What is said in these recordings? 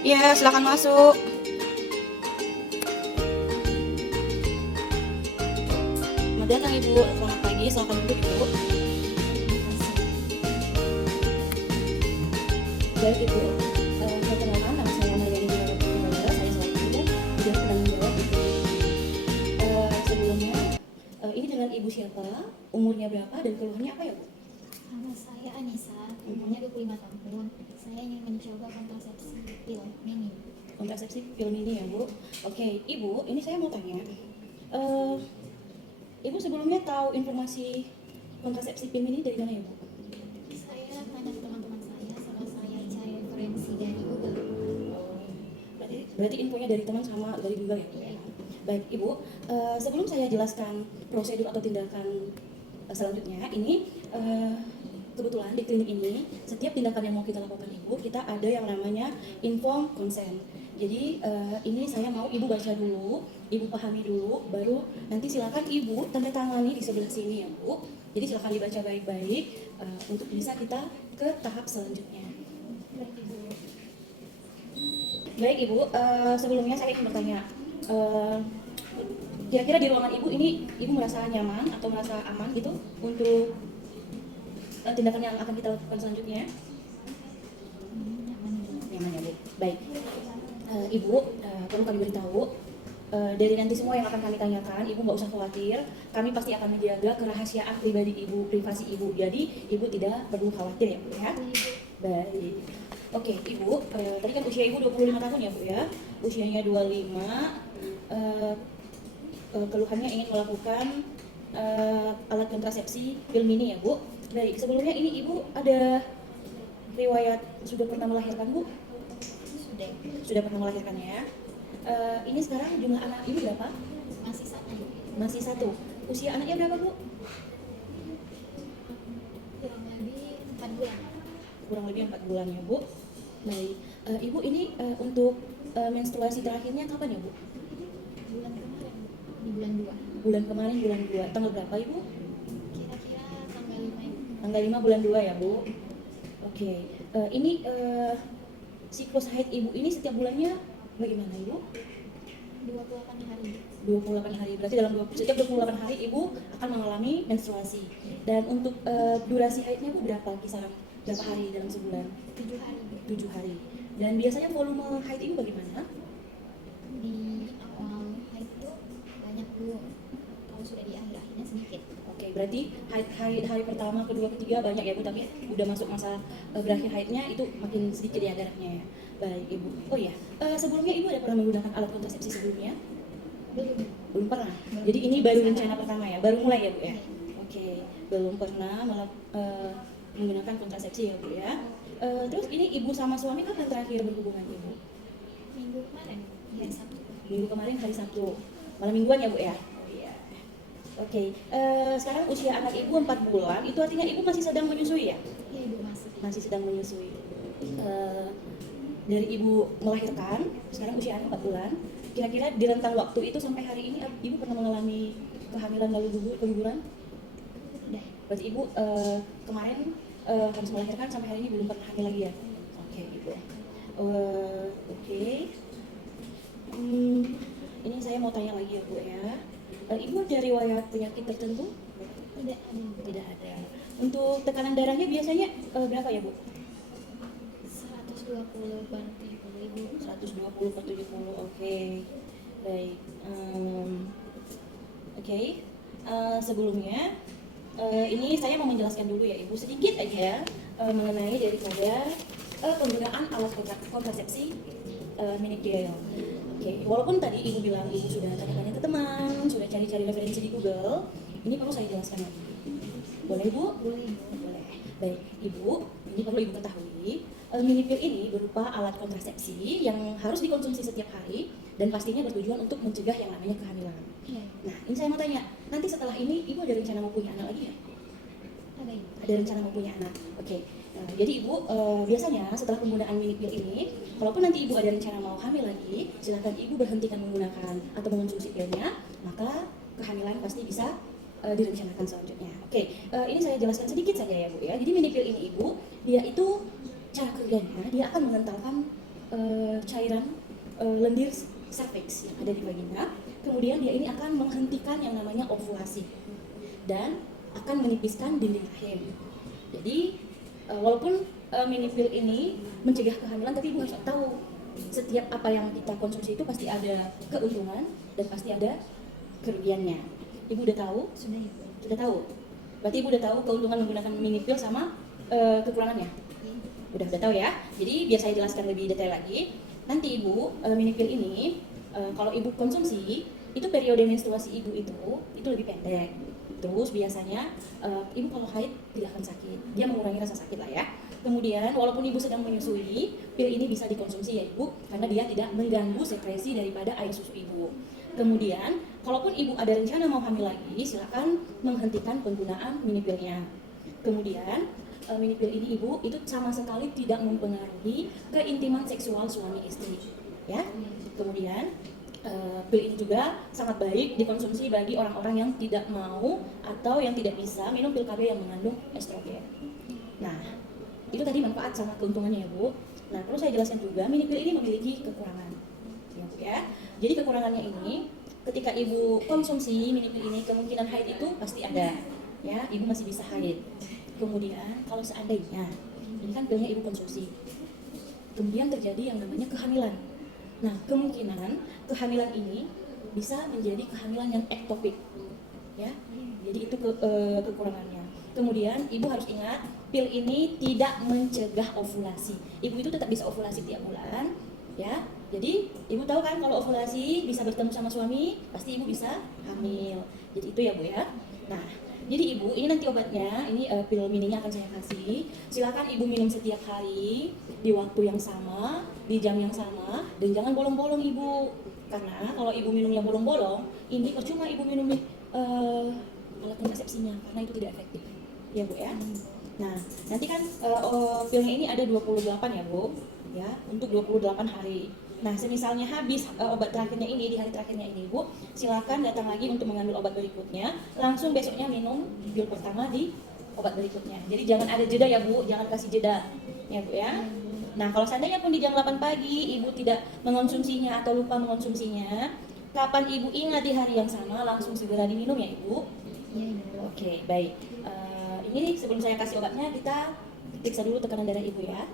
Ya, silakan masuk. Selamat datang Ibu, selamat pagi, silakan duduk Ibu. Baik Ibu, perkenalkan nama saya Mariani Dinara, saya selaku Ibu, sudah penanggung jawab di sini. Sebelumnya, ini dengan Ibu siapa, umurnya berapa, dan keluhannya apa ya Bu? Nama saya Anissa, umurnya 25 tahun. Saya ingin mencoba kontrasepsi pil mini. Kontrasepsi pil mini ya Bu. Oke, Ibu, ini saya mau tanya. Eh, Ibu sebelumnya tahu informasi kontrasepsi pil mini dari mana ya Bu? Saya tanya ke teman-teman saya setelah saya cari referensi dari Google. Berarti infonya dari teman sama dari Google ya Bu? Baik Ibu, sebelum saya jelaskan prosedur atau tindakan selanjutnya, ini kebetulan di klinik ini setiap tindakan yang mau kita lakukan Ibu, kita ada yang namanya informed consent. Jadi ini saya mau Ibu baca dulu, Ibu pahami dulu, baru nanti silakan Ibu tanda tangani di sebelah sini ya Bu. Jadi silakan dibaca baik-baik untuk bisa kita ke tahap selanjutnya. Baik Ibu, sebelumnya saya ingin bertanya, kira-kira di ruangan Ibu ini Ibu merasa nyaman atau merasa aman gitu untuk tindakan yang akan kita lakukan selanjutnya? Nyaman ya Bu. Baik. Ibu, perlu kami beritahu, dari nanti semua yang akan kami tanyakan, Ibu nggak usah khawatir. Kami pasti akan menjaga kerahasiaan pribadi Ibu, privasi Ibu. Jadi Ibu tidak perlu khawatir ya Bu ya. Baik. Oke, Ibu, tadi kan usia Ibu 25 tahun ya Bu ya. Usianya 25, keluhannya ingin melakukan alat kontrasepsi pil mini ya Bu. Baik, sebelumnya ini Ibu ada riwayat sudah pernah melahirkan Bu? Sudah pernah melahirkan ya. Ini sekarang jumlah anak Ibu berapa? Masih satu. Masih satu. Usia anaknya berapa Bu? Kurang lebih 4 bulan. Kurang lebih 4 bulan ya Bu. Baik, Ibu ini untuk menstruasi terakhirnya kapan ya Bu? Bulan kemarin, di bulan 2. Bulan kemarin bulan 2. Tanggal berapa Ibu? Kira-kira tanggal 5 ini. Tanggal 5 bulan 2 ya Bu. Oke, ini siklus haid Ibu ini setiap bulannya bagaimana Ibu? 28 hari. 28 hari, berarti dalam setiap 28 hari Ibu akan mengalami menstruasi. Dan untuk durasi haidnya Bu berapa kisaran? Berapa hari dalam sebulan? 7 hari. 7 hari. Dan biasanya volume haid Ibu bagaimana? Di awal haid itu banyak dulu. Kalau sudah di akhir-akhirnya sedikit. Oke, berarti haid hari pertama, kedua, ketiga banyak ya Bu, tapi udah masuk masa berakhir haidnya itu makin sedikit ya darahnya ya. Baik Ibu. Oh iya, sebelumnya Ibu ada pernah menggunakan alat kontrasepsi sebelumnya? Belum pernah. Jadi ini baru rencana pertama ya, baru mulai ya Bu ya. Oke, belum pernah menggunakan kontrasepsi ya Bu ya. Terus ini Ibu sama suami kapan terakhir berhubungan Ibu? Minggu kemarin, hari Sabtu. Minggu kemarin hari Sabtu. Malam mingguan ya Bu ya? Oke, sekarang usia anak Ibu 4 bulan, itu artinya Ibu masih sedang menyusui ya? Iya, Ibu masih. Masih sedang menyusui. Dari Ibu melahirkan, sekarang usia anak 4 bulan, kira-kira di rentang waktu itu sampai hari ini Ibu pernah mengalami kehamilan lalu keguguran? Udah. Berarti Ibu kemarin habis melahirkan sampai hari ini belum pernah hamil lagi ya? Oke, Ibu. Oke. Ini saya mau tanya lagi ya Bu ya. Ibu ada riwayat penyakit tertentu? Tidak ada. Tidak ada. Untuk tekanan darahnya biasanya berapa ya Bu? 120 per 70.000. 120 per 70, oke. Baik. Oke. Sebelumnya ini saya mau menjelaskan dulu ya Ibu sedikit aja mengenai daripada penggunaan alat kontrasepsi mini pill. Oke, walaupun tadi Ibu bilang Ibu sudah tanya-tanya ke teman, sudah cari-cari referensi di Google, ini perlu saya jelaskan lagi. Boleh Bu? Boleh. Boleh. Baik, Ibu, ini perlu Ibu ketahui, mini pill ini berupa alat kontrasepsi yang harus dikonsumsi setiap hari dan pastinya bertujuan untuk mencegah yang namanya kehamilan. Iya. Nah, ini saya mau tanya, nanti setelah ini Ibu ada rencana mau punya anak lagi ya? Ada Ibu. Ada rencana mau punya anak. Oke. Jadi Ibu biasanya setelah penggunaan mini pill ini, kalaupun nanti Ibu ada rencana mau hamil lagi, silakan Ibu berhentikan menggunakan atau mengonsumsi pilnya, maka kehamilan pasti bisa direncanakan selanjutnya. Oke, ini saya jelaskan sedikit saja ya Bu ya. Jadi mini pill ini Ibu, dia itu cara kerjanya dia akan mengentalkan cairan lendir cervix yang ada di vagina. Kemudian dia ini akan menghentikan yang namanya ovulasi dan akan menipiskan dinding rahim. Jadi walaupun minipil ini mencegah kehamilan, tapi ibu harus tahu setiap apa yang kita konsumsi itu pasti ada keuntungan dan pasti ada kerugiannya. Ibu udah tahu? Sudah ya Bu. Sudah tahu. Berarti ibu udah tahu keuntungan menggunakan minipil sama kekurangannya. Udah tahu ya. Jadi biar saya jelaskan lebih detail lagi. Nanti ibu minipil ini kalau ibu konsumsi itu periode menstruasi ibu itu lebih pendek. Terus biasanya ibu kalau haid tidak akan sakit. Dia mengurangi rasa sakit lah ya. Kemudian walaupun ibu sedang menyusui, pil ini bisa dikonsumsi ya ibu karena dia tidak mengganggu sekresi daripada air susu ibu. Kemudian kalaupun ibu ada rencana mau hamil lagi, silakan menghentikan penggunaan minipilnya. Kemudian minipil ini ibu itu sama sekali tidak mempengaruhi keintiman seksual suami istri ya. Kemudian pil ini juga sangat baik dikonsumsi bagi orang-orang yang tidak mau atau yang tidak bisa minum pil KB yang mengandung estrogen. Nah, itu tadi manfaat sama keuntungannya ya Bu. Nah, perlu saya jelaskan juga minipil ini memiliki kekurangan ya Bu ya. Jadi kekurangannya ini ketika ibu konsumsi minipil ini kemungkinan haid itu pasti ada ya, ibu masih bisa haid. Kemudian kalau seandainya ini kan pilnya ibu konsumsi, kemudian terjadi yang namanya kehamilan. Nah, kemungkinan kehamilan ini bisa menjadi kehamilan yang ektopik, ya. Jadi itu kekurangannya. Kemudian ibu harus ingat, pil ini tidak mencegah ovulasi. Ibu itu tetap bisa ovulasi tiap bulan, ya. Jadi ibu tahu kan kalau ovulasi bisa bertemu sama suami, pasti ibu bisa hamil. Jadi itu ya Bu ya. Nah, jadi ibu, ini nanti obatnya, ini pil mininya akan saya kasih. Silakan ibu minum setiap hari di waktu yang sama, di jam yang sama, dan jangan bolong-bolong ibu. Karena kalau ibu minumnya bolong-bolong, ini percuma ibu minum alat kontrasepsinya karena itu tidak efektif. Ya Bu ya. Nah, nanti kan pilnya ini ada 28 ya Bu, ya, untuk 28 hari. Nah, semisalnya habis obat terakhirnya ini, di hari terakhirnya ini Bu, silakan datang lagi untuk mengambil obat berikutnya. Langsung besoknya minum pil pertama di obat berikutnya. Jadi jangan ada jeda ya Bu, jangan kasih jeda. Ya Bu ya. Nah, kalau seandainya pun di jam 8 pagi Ibu tidak mengonsumsinya atau lupa mengonsumsinya, kapan Ibu ingat di hari yang sama, langsung segera diminum ya Ibu. Iya Ibu. Oke, baik. Ini sebelum saya kasih obatnya, kita periksa dulu tekanan darah Ibu ya.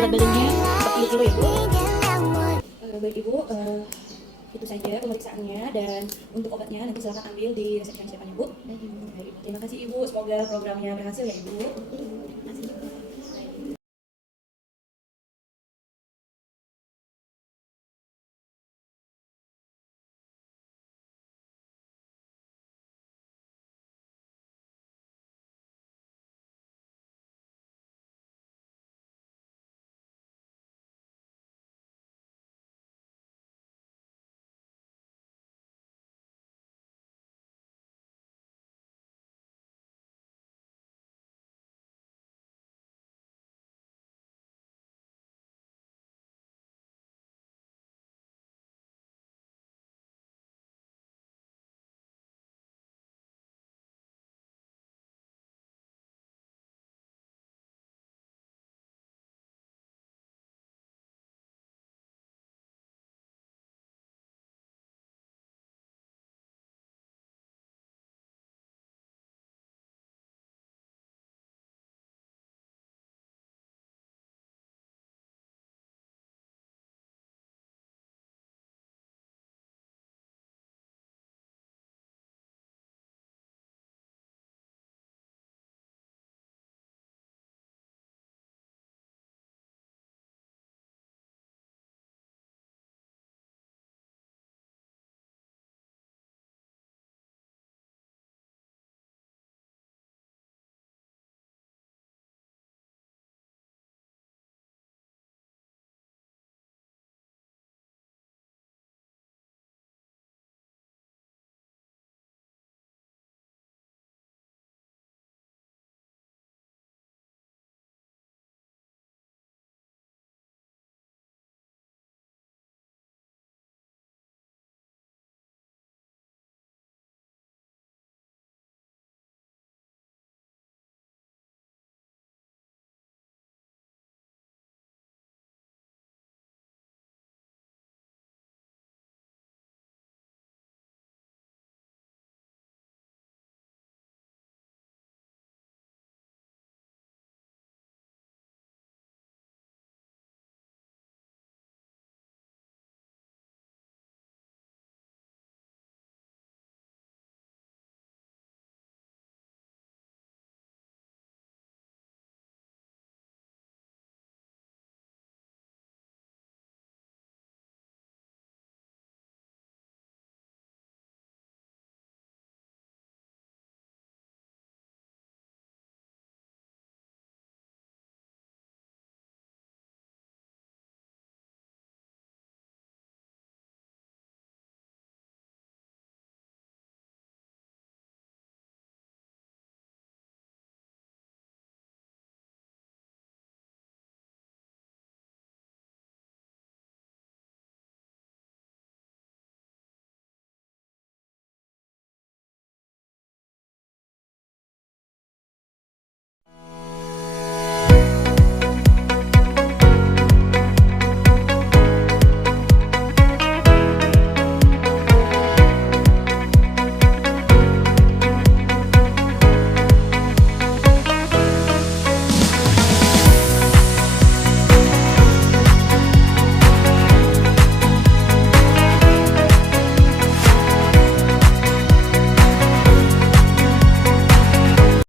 Berat badannya 40 kilo ya Bu. Baik Ibu, itu saja pemeriksaannya, dan untuk obatnya nanti silakan ambil di resepsi depan Ibu. Baik Ibu. Baik, terima kasih Ibu, semoga programnya berhasil ya Ibu.